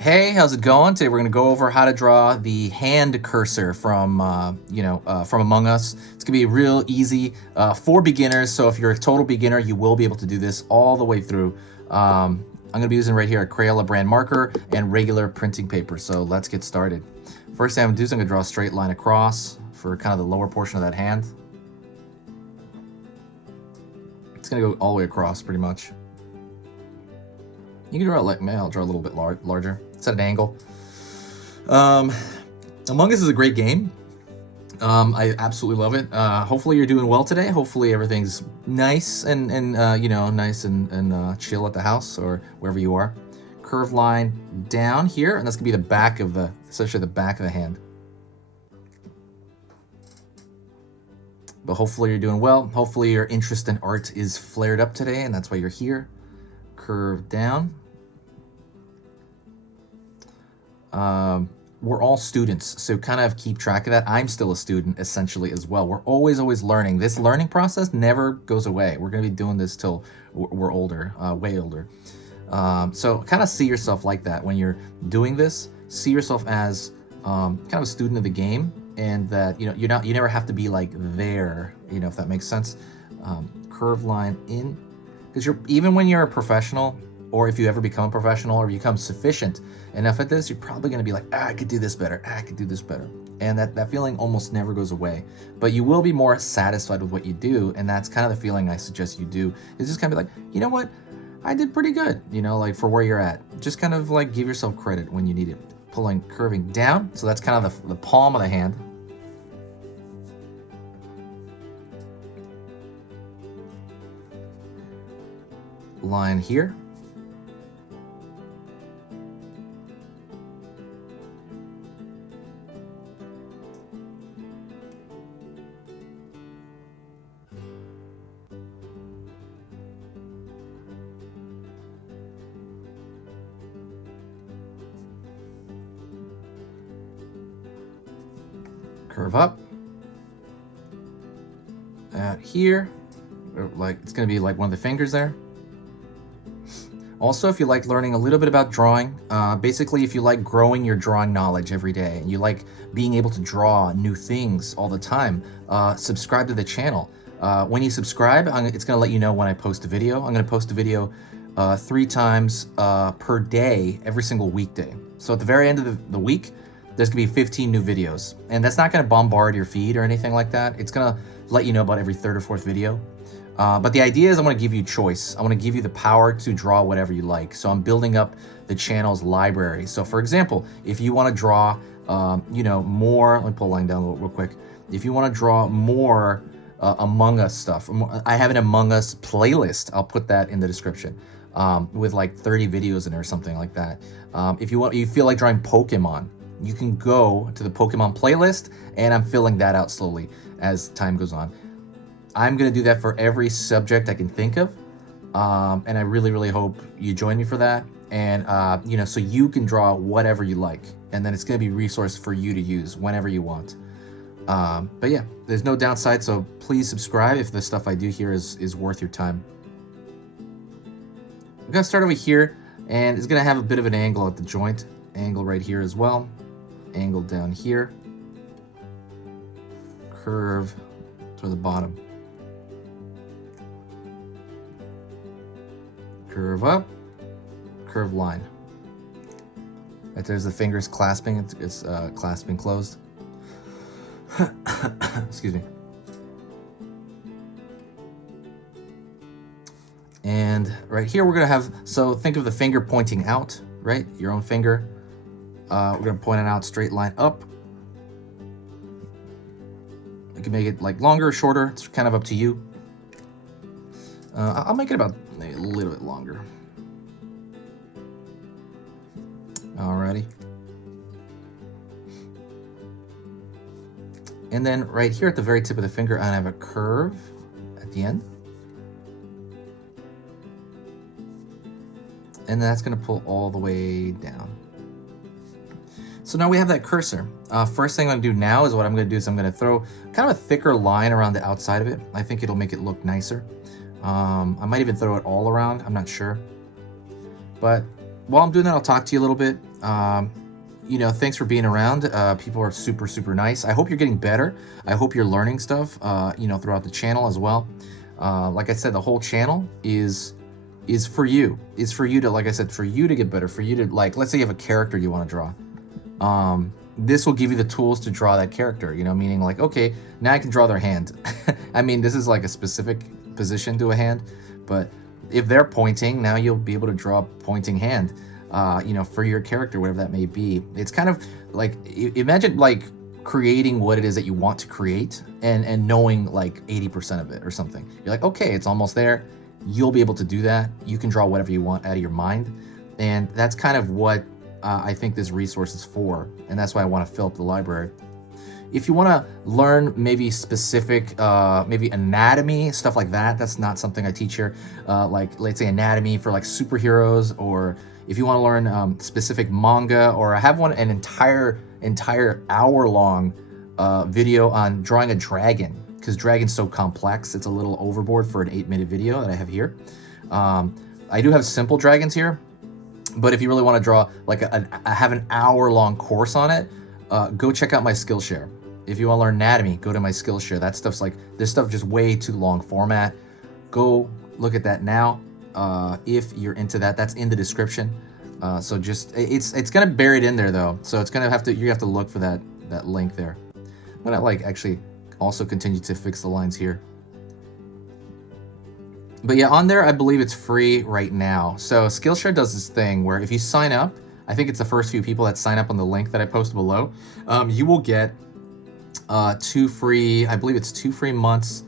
Hey, how's it going? Today we're going to go over how to draw the hand cursor from, from Among Us. It's going to be real easy for beginners. So if you're a total beginner, you will be able to do this all the way through. I'm going to be using right here a Crayola brand marker and regular printing paper. So let's get started. First thing I'm going to do is I'm going to draw a straight line across for kind of the lower portion of that hand. It's going to go all the way across pretty much. You can draw it like me. I'll draw a little bit larger. It's at an angle. Among Us is a great game. I absolutely love it. Hopefully you're doing well today. Hopefully everything's nice and nice and chill at the house or wherever you are. Curved line down here, and that's gonna be the back of essentially the back of the hand. But hopefully you're doing well. Hopefully your interest in art is flared up today, and that's why you're here. Curve down. We're all students, so kind of keep track of that. I'm still a student essentially as well. We're always learning. This learning process never goes away. We're going to be doing this till we're older, way older. So kind of see yourself like that when you're doing this. See yourself as kind of a student of the game, and that you never have to be like there, if that makes sense. Curved line in, because even when you're a professional, or if you ever become a professional or become sufficient enough at this, you're probably going to be like, I could do this better. I could do this better. And that feeling almost never goes away. But you will be more satisfied with what you do. And that's kind of the feeling I suggest you do. Is just kind of be like, you know what? I did pretty good, like for where you're at. Just kind of like give yourself credit when you need it. Curving down. So that's kind of the palm of the hand. Line here. Curve up. Out here, like it's gonna be like one of the fingers there. Also, if you like learning a little bit about drawing, basically if you like growing your drawing knowledge every day and you like being able to draw new things all the time, subscribe to the channel. When you subscribe, it's gonna let you know when I post a video. I'm gonna post a video 3 times per day, every single weekday. So at the very end of the week, there's gonna be 15 new videos. And that's not gonna bombard your feed or anything like that. It's gonna let you know about every 3rd or 4th video. But the idea is I want to give you choice. I want to give you the power to draw whatever you like. So I'm building up the channel's library. So for example, if you want to draw, more, let me pull a line down real quick. If you want to draw more Among Us stuff, I have an Among Us playlist. I'll put that in the description with like 30 videos in it or something like that. If you feel like drawing Pokemon, you can go to the Pokemon playlist, and I'm filling that out slowly as time goes on. I'm going to do that for every subject I can think of. And I really, really hope you join me for that. And, so you can draw whatever you like. And then it's going to be a resource for you to use whenever you want. But yeah, there's no downside. So please subscribe if the stuff I do here is worth your time. I'm going to start over here, and it's going to have a bit of an angle at the joint. Angle right here as well. Angle down here. Curve to the bottom. Curve up, curved line. Right there's the fingers clasping. It's clasping closed. Excuse me. And right here we're gonna have, so think of the finger pointing out, right? Your own finger. We're gonna point it out, straight line up. You can make it like longer or shorter. It's kind of up to you. I'll make it about a little bit longer. Alrighty. And then right here at the very tip of the finger, I have a curve at the end. And that's going to pull all the way down. So now we have that cursor. First thing I'm going to do now is what I'm going to do is I'm going to throw kind of a thicker line around the outside of it. I think it'll make it look nicer. I might even throw it all around. I'm not sure. But while I'm doing that, I'll talk to you a little bit. You know, thanks for being around. People are super nice. I hope you're getting better. I hope you're learning stuff, you know, throughout the channel as well. Like I said, the whole channel is for you. Is for you to, like I said, for you to get better, for you to, like, let's say you have a character you want to draw. This will give you the tools to draw that character, you know, meaning like, okay, now I can draw their hand. I mean, this is like a specific position to a hand, but if they're pointing, now you'll be able to draw a pointing hand, you know, for your character, whatever that may be. It's kind of like, imagine like creating what it is that you want to create and knowing like 80% of it or something. You're like, okay, it's almost there. You'll be able to do that. You can draw whatever you want out of your mind. And that's kind of what I think this resource is for. And that's why I want to fill up the library. If you want to learn maybe specific, maybe anatomy, stuff like that, that's not something I teach here. Like, let's say anatomy for like superheroes, or if you want to learn specific manga, or I have an entire hour-long video on drawing a dragon, because dragon's so complex. It's a little overboard for an 8-minute video that I have here. I do have simple dragons here, but if you really want to draw, like I have an hour-long course on it, go check out my Skillshare. If you want to learn anatomy, go to my Skillshare. That stuff's like, this stuff just way too long format. Go look at that now. If you're into that, that's in the description. So just, it's gonna bury it in there though. So it's gonna have to, you have to look for that link there. I'm gonna like actually also continue to fix the lines here. But yeah, on there, I believe it's free right now. So Skillshare does this thing where if you sign up, I think it's the first few people that sign up on the link that I post below, you will get 2 free, I believe it's 2 free months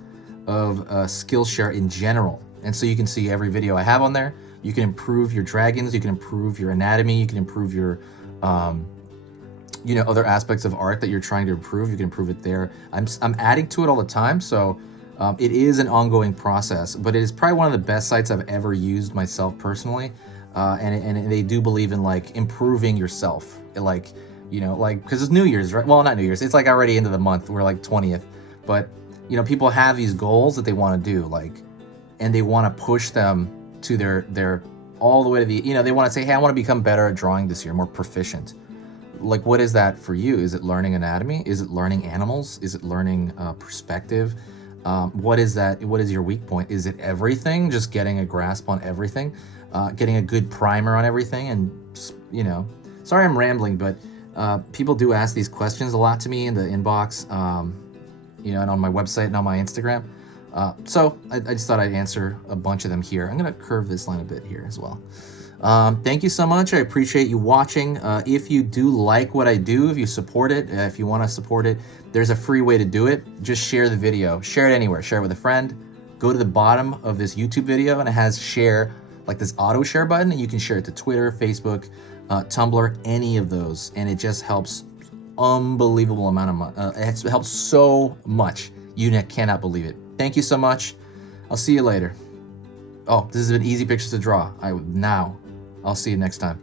of Skillshare in general. And so you can see every video I have on there. You can improve your dragons, you can improve your anatomy, you can improve your, you know, other aspects of art that you're trying to improve. You can improve it there. I'm adding to it all the time, so it is an ongoing process, but it is probably one of the best sites I've ever used myself personally. And they do believe in like improving yourself, like, you know, like, because it's New Year's, right? Well, not New Year's, it's like already into the month, we're like 20th, but you know, people have these goals that they want to do, like, and they want to push them to their all the way to the, you know, they want to say, hey, I want to become better at drawing this year, more proficient. Like, what is that for you? Is it learning anatomy? Is it learning animals? Is it learning perspective? What is that? What is your weak point? Is it everything? Just getting a grasp on everything, getting a good primer on everything. And, you know, sorry I'm rambling, but people do ask these questions a lot to me in the inbox, you know, and on my website and on my Instagram. So I just thought I'd answer a bunch of them here. I'm going to curve this line a bit here as well. Thank you so much. I appreciate you watching. If you do like what I do, if you support it, if you want to support it, there's a free way to do it. Just share the video. Share it anywhere. Share it with a friend. Go to the bottom of this YouTube video and it has share, like this auto share button, and you can share it to Twitter, Facebook, Tumblr, any of those. And it just helps unbelievable amount of money. It helps so much. You cannot believe it. Thank you so much. I'll see you later. Oh, this has been easy pictures to draw. I'll see you next time.